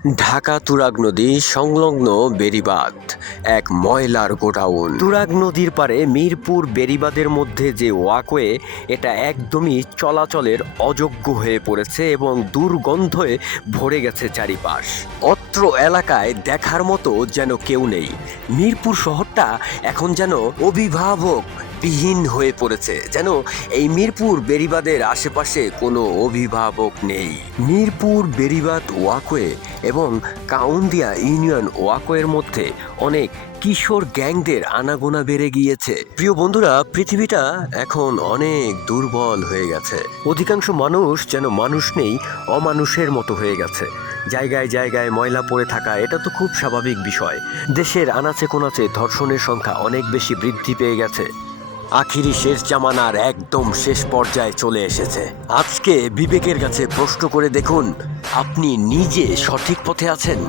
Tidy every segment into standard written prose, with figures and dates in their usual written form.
ঢাকা তুরাগ নদী সংলগ্ন বেড়িবাঁধ এক ময়লার গোডাউন। তুরাগ নদীর পারে মিরপুর বেড়িবাঁধের মধ্যে যে ওয়াকওয়ে, এটা একদমই চলাচলের অযোগ্য হয়ে পড়েছে এবং দুর্গন্ধে ভরে গেছে চারিপাশ। অত্র এলাকায় দেখার মতো যেন কেউ নেই। মিরপুর শহরটা এখন যেন অভিভাবক বিহীন হয়ে পড়েছে, যেন এই মিরপুর বেড়িবাঁধের আশেপাশে কোনো অভিভাবক নেই। মিরপুর বেড়িবাঁধ ওয়াকওয়ে এবং কাউন্দিয়া ইউনিয়ন ওয়াকওয়ের মধ্যে অনেক কিশোর গ্যাংদের আনাগোনা বেড়ে গিয়েছে। প্রিয় বন্ধুরা, পৃথিবীটা এখন অনেক দুর্বল হয়ে গেছে। অধিকাংশ মানুষ যেন মানুষ নেই, অমানুষের মতো হয়ে গেছে। জায়গায় জায়গায় ময়লা পড়ে থাকা এটা তো খুব স্বাভাবিক বিষয়। দেশের আনাচে কোনাচে ধর্ষণের সংখ্যা অনেক বেশি বৃদ্ধি পেয়ে গেছে। আখিরি শেষ জামানার একদম শেষ পর্যায়ে চলে এসেছে। আজকে বিবেকের কাছে প্রশ্ন করে দেখুন, আপনি নিজে সঠিক পথে আছেন?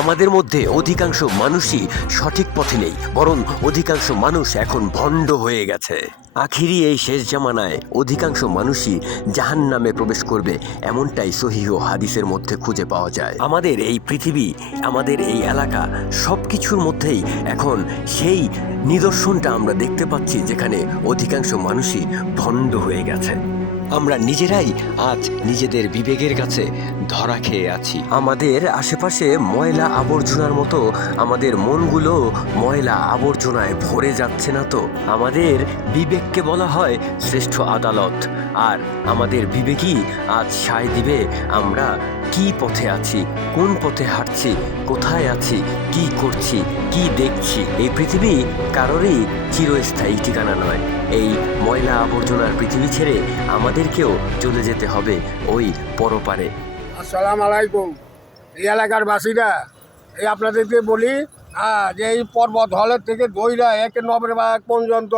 আমাদের মধ্যে অধিকাংশ মানুষই সঠিক পথে নেই, বরং অধিকাংশ মানুষ এখন ভণ্ড হয়ে গেছে। আখিরি এই শেষ জামানায় অধিকাংশ মানুষই জাহান্নামে প্রবেশ করবে, এমনটাই সহিহ হাদিসের মধ্যে খুঁজে পাওয়া যায়। আমাদের এই পৃথিবী, আমাদের এই এলাকা, সব কিছুর মধ্যেই এখন সেই নিদর্শনটা আমরা দেখতে পাচ্ছি, যেখানে অধিকাংশ মানুষই ভণ্ড হয়ে গেছে। আমরা নিজেরাই আজ নিজেদের বিবেকের কাছে ধরা খেয়ে আছি। আমাদের আশেপাশে ময়লা আবর্জনার মতো আমাদের মনগুলো ময়লা আবর্জনায় ভরে যাচ্ছে না তো? আমাদের বিবেককে বলা হয় শ্রেষ্ঠ আদালত, আর আমাদের বিবেকই আজ সায় দিবে আমরা কি পথে আছি, কোন পথে হাঁটছি, কোথায় আছি, কি করছি, কি দেখছি। এই পৃথিবী কারোরই চিরস্থায়ী ঠিকানা নয়। এই ময়লা আবর্জনার পৃথিবী ছেড়ে আমাদেরকেও চলে যেতে হবে ওই পরপারে। আসসালামু আলাইকুম। এই এলাকার বাসীরা, এই আপনাদেরকে বলি যে এই পর্বত হলের থেকে দইরা 1 নভেম্বর পর্যন্ত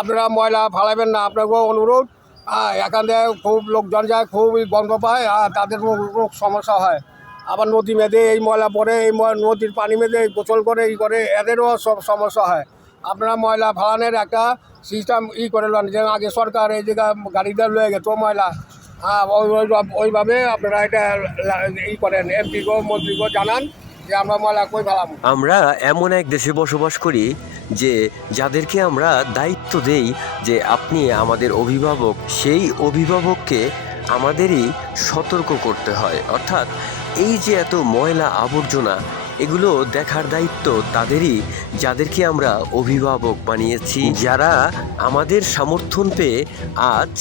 আপনারা ময়লা ফালাবেন না। আপনাকেও অনুরোধ। এখান থেকে খুব লোকজন যায়, খুবই গন্ধ পায়, আর তাদের রোগ সমস্যা হয়। আবার নদী মেঁধে এই ময়লা পড়ে, এই নদীর পানি মেঁধে গোসল করে করে এদেরও সব সমস্যা হয়। আপনারা ময়লা ফালানোর একটা সিস্টেম করে নেন, যেন আগে সরকার এই জায়গা গাড়িটা লয়ে গেতো ময়লা, ওইভাবে আপনারা এটা করেন। এমপিকেও মন্ত্রীকেও জানান যে আমরা ময়লা কই ফেলাম। আমরা এমন এক দেশে বসবাস করি যে যাদেরকে আমরা দায়িত্ব দেই যে আপনি আমাদের অভিভাবক, সেই অভিভাবককে আমাদেরই সতর্ক করতে হয়। অর্থাৎ এই যে এত ময়লা আবর্জনা, এগুলো দেখার দায়িত্ব তাদেরই, যাদেরকে আমরা অভিভাবক বানিয়েছি, যারা আমাদের সমর্থন পেয়ে আজ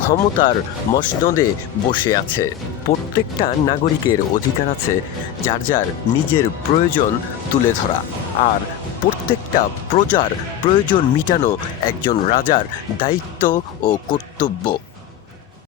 ক্ষমতার মসনদে বসে আছে। প্রত্যেকটা নাগরিকের অধিকার আছে যার যার নিজের প্রয়োজন তুলে ধরা, আর প্রত্যেকটা প্রজার প্রয়োজন মিটানো একজন রাজার দায়িত্ব ও কর্তব্য।